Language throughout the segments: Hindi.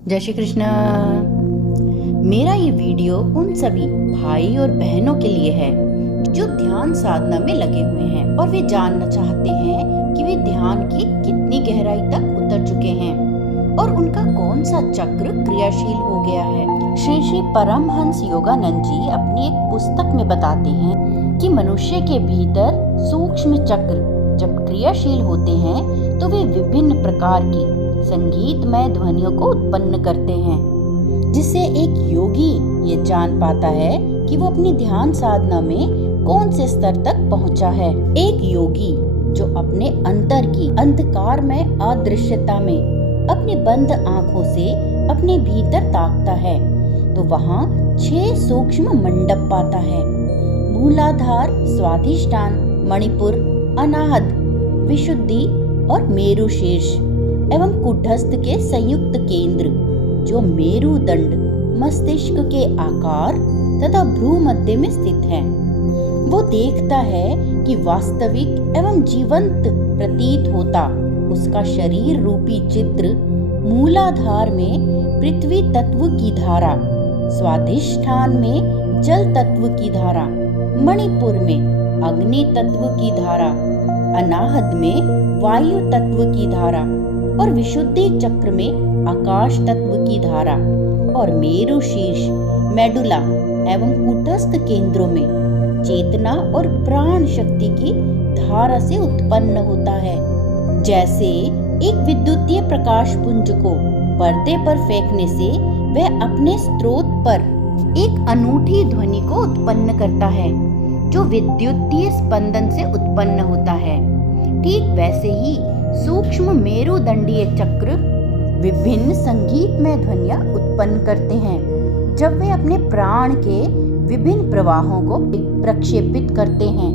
जय श्री कृष्ण। मेरा ये वीडियो उन सभी भाई और बहनों के लिए है जो ध्यान साधना में लगे हुए हैं और वे जानना चाहते हैं कि वे ध्यान की कितनी गहराई तक उतर चुके हैं और उनका कौन सा चक्र क्रियाशील हो गया है। श्री श्री परमहंस योगानंद जी अपनी एक पुस्तक में बताते हैं कि मनुष्य के भीतर सूक्ष्म चक्र जब क्रियाशील होते हैं तो वे विभिन्न प्रकार की संगीतमय ध्वनियों को उत्पन्न करते हैं, जिससे एक योगी ये जान पाता है कि वो अपनी ध्यान साधना में कौन से स्तर तक पहुंचा है। एक योगी जो अपने अंतर की अंधकार में अदृश्यता में अपनी बंद आंखों से अपने भीतर ताकता है तो वहाँ 6 सूक्ष्म मंडप पाता है। मूलाधार, स्वाधिष्ठान, मणिपुर, अनाहत, विशुद्धि और मेरु शीर्ष एवं कुटस्थ के संयुक्त केंद्र जो मेरुदंड मस्तिष्क के आकार तथा भ्रू मध्य में स्थित है। वो देखता है कि वास्तविक एवं जीवंत प्रतीत होता उसका शरीर रूपी चित्र मूलाधार में पृथ्वी तत्व की धारा, स्वाधिष्ठान में जल तत्व की धारा, मणिपुर में अग्नि तत्व की धारा, अनाहत में वायु तत्व की धारा और विशुद्धि चक्र में आकाश तत्व की धारा और मेरु शीर्ष मेडुला एवं कूटस्थ केंद्रों में चेतना और प्राण शक्ति की धारा से उत्पन्न होता है। जैसे एक विद्युतीय प्रकाश पुंज को पर्दे पर फेंकने से वह अपने स्रोत पर एक अनूठी ध्वनि को उत्पन्न करता है जो विद्युतीय स्पंदन से उत्पन्न होता है। ठीक वैसे ही सूक्ष्म मेरुदंडीय चक्र विभिन्न संगीतमय ध्वनियां उत्पन्न करते हैं जब वे अपने प्राण के विभिन्न प्रवाहों को प्रक्षेपित करते हैं,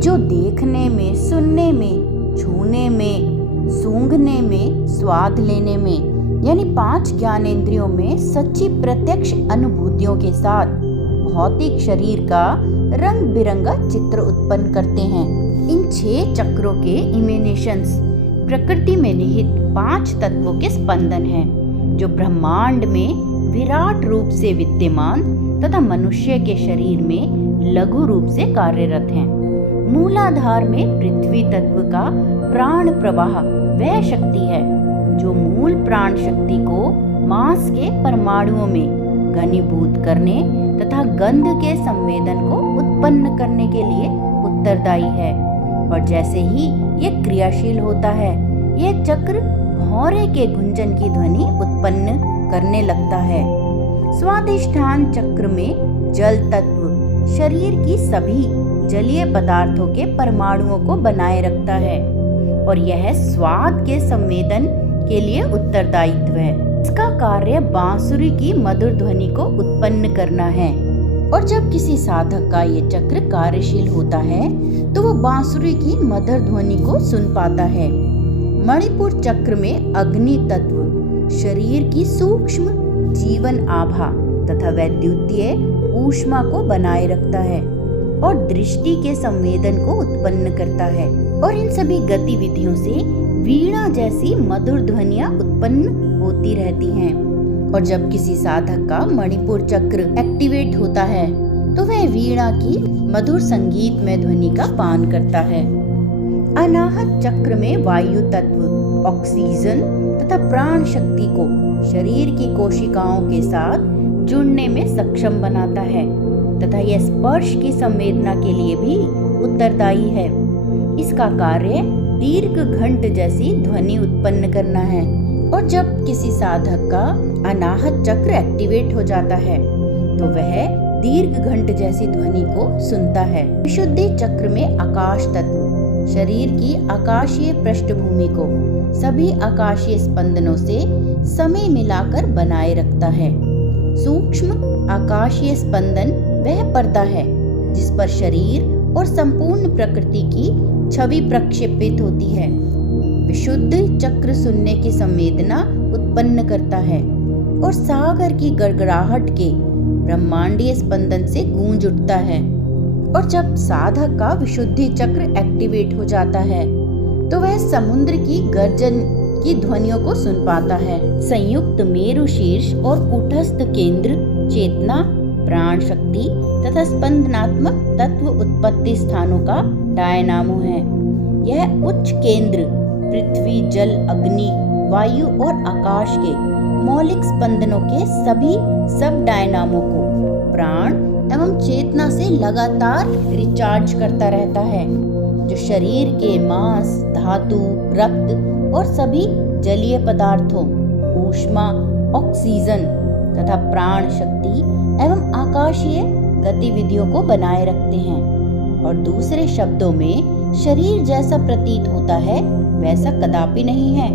जो देखने में, सुनने में, छूने में, सूंघने में, स्वाद लेने में यानी 5 ज्ञानेंद्रियों में सच्ची प्रत्यक्ष अनुभूतियों के साथ भौतिक शरीर का रंग बिरंगा चित्र उत्पन्न करते हैं। इन 6 चक्रों के इमेनेशंस प्रकृति में निहित 5 तत्वों के स्पंदन हैं जो ब्रह्मांड में विराट रूप से विद्यमान तथा मनुष्य के शरीर में लघु रूप से कार्यरत हैं। मूलाधार में पृथ्वी तत्व का प्राण प्रवाह वह शक्ति है जो मूल प्राण शक्ति को मांस के परमाणुओं में घनीभूत करने तथा गंध के संवेदन को उत्पन्न करने के लिए उत्तरदायी है। और जैसे ही यह क्रियाशील होता है, यह चक्र भौरे के गुंजन की ध्वनि उत्पन्न करने लगता है। स्वाधिष्ठान चक्र में जल तत्व शरीर की सभी जलीय पदार्थों के परमाणुओं को बनाए रखता है और यह स्वाद के संवेदन के लिए उत्तरदायित्व है। इसका कार्य बांसुरी की मधुर ध्वनि को उत्पन्न करना है और जब किसी साधक का ये चक्र कार्यशील होता है तो वो बांसुरी की मधुर ध्वनि को सुन पाता है। मणिपुर चक्र में अग्नि तत्व शरीर की सूक्ष्म जीवन आभा तथा वैद्युतीय ऊष्मा को बनाए रखता है और दृष्टि के संवेदन को उत्पन्न करता है और इन सभी गतिविधियों से वीणा जैसी मधुर ध्वनियां उत्पन्न होती रहती हैं। और जब किसी साधक का मणिपुर चक्र एक्टिवेट होता है तो वह वीणा की मधुर संगीत में ध्वनि का पान करता है। अनाहत चक्र में वायु तत्व ऑक्सीजन तथा प्राण शक्ति को शरीर की कोशिकाओं के साथ जुड़ने में सक्षम बनाता है तथा यह स्पर्श की संवेदना के लिए भी उत्तरदायी है। इसका कार्य दीर्घ घंट जैसी ध्वनि उत्पन्न करना है। और जब किसी साधक का अनाहत चक्र एक्टिवेट हो जाता है तो वह दीर्घ घंट जैसी ध्वनि को सुनता है। विशुद्धि चक्र में आकाश तत्व शरीर की आकाशीय पृष्ठभूमि को सभी आकाशीय स्पंदनों से समय मिलाकर बनाए रखता है। सूक्ष्म आकाशीय स्पंदन वह पर्दा है जिस पर शरीर और संपूर्ण प्रकृति की छवि प्रक्षेपित होती है। विशुद्ध चक्र सुनने की संवेदना उत्पन्न करता है और सागर की गड़गड़ाहट के ब्रह्मांडीय स्पंदन से गूंज उठता है। और जब साधक का विशुद्धि चक्र एक्टिवेट हो जाता है तो वह समुद्र की गर्जन की ध्वनियों को सुन पाता है। संयुक्त मेरु शीर्ष और कूटस्थ केंद्र चेतना, प्राण शक्ति तथा स्पंदनात्मक तत्व उत्पत्ति स्थानों का डायनामो है। यह उच्च केंद्र पृथ्वी, जल, अग्नि, वायु और आकाश के मौलिक स्पंदनों के सभी सब डायनामो को प्राण एवं चेतना से लगातार रिचार्ज करता रहता है, जो शरीर के मांस, धातु, रक्त और सभी जलीय पदार्थों, ऊष्मा, ऑक्सीजन तथा प्राण शक्ति एवं आकाशीय गतिविधियों को बनाए रखते हैं। और दूसरे शब्दों में शरीर जैसा प्रतीत होता है वैसा कदापि नहीं है।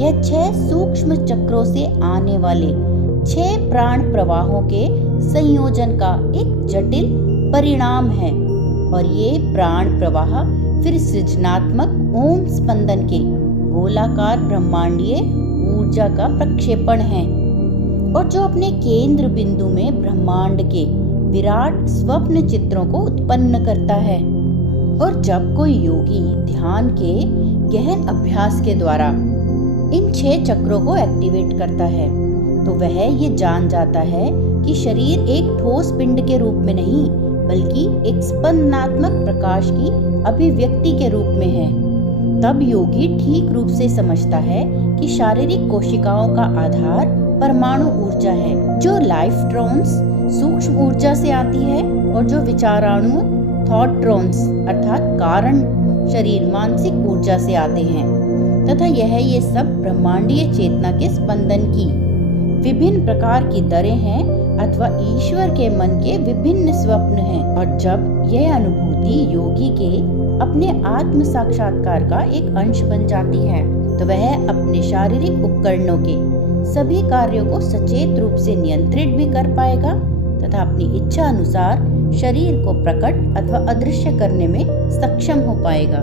यह 6 सूक्ष्म चक्रों से आने वाले 6 प्राण प्रवाहों के संयोजन का एक जटिल परिणाम है और ये प्राण प्रवाह फिर सृजनात्मक ओम स्पंदन के गोलाकार ब्रह्मांडीय ऊर्जा का प्रक्षेपण है और जो अपने केंद्र बिंदु में ब्रह्मांड के विराट स्वप्न चित्रों को उत्पन्न करता है। और जब कोई योगी ध्यान के गहन अभ्यास के द्वारा इन 6 चक्रों को एक्टिवेट करता है तो वह ये जान जाता है कि शरीर एक ठोस पिंड के रूप में नहीं बल्कि एक स्पंदनात्मक प्रकाश की अभिव्यक्ति के रूप में है। तब योगी ठीक रूप से समझता है कि शारीरिक कोशिकाओं का आधार परमाणु ऊर्जा है, जो लाइफट्रॉन्स सूक्ष्म ऊर्जा से आती है और जो विचाराणु थॉटट्रॉन्स अर्थात कारण शरीर मानसिक ऊर्जा से आते हैं तथा ये सब ब्रह्मांडीय चेतना के स्पंदन की विभिन्न प्रकार की दरें हैं अथवा ईश्वर के मन के विभिन्न स्वप्न हैं। और जब यह अनुभूति योगी के अपने आत्म साक्षात्कार का एक अंश बन जाती है तो वह अपने शारीरिक उपकरणों के सभी कार्यों को सचेत रूप से नियंत्रित भी कर पाएगा तथा अपनी इच्छा अनुसार शरीर को प्रकट अथवा अदृश्य करने में सक्षम हो पाएगा।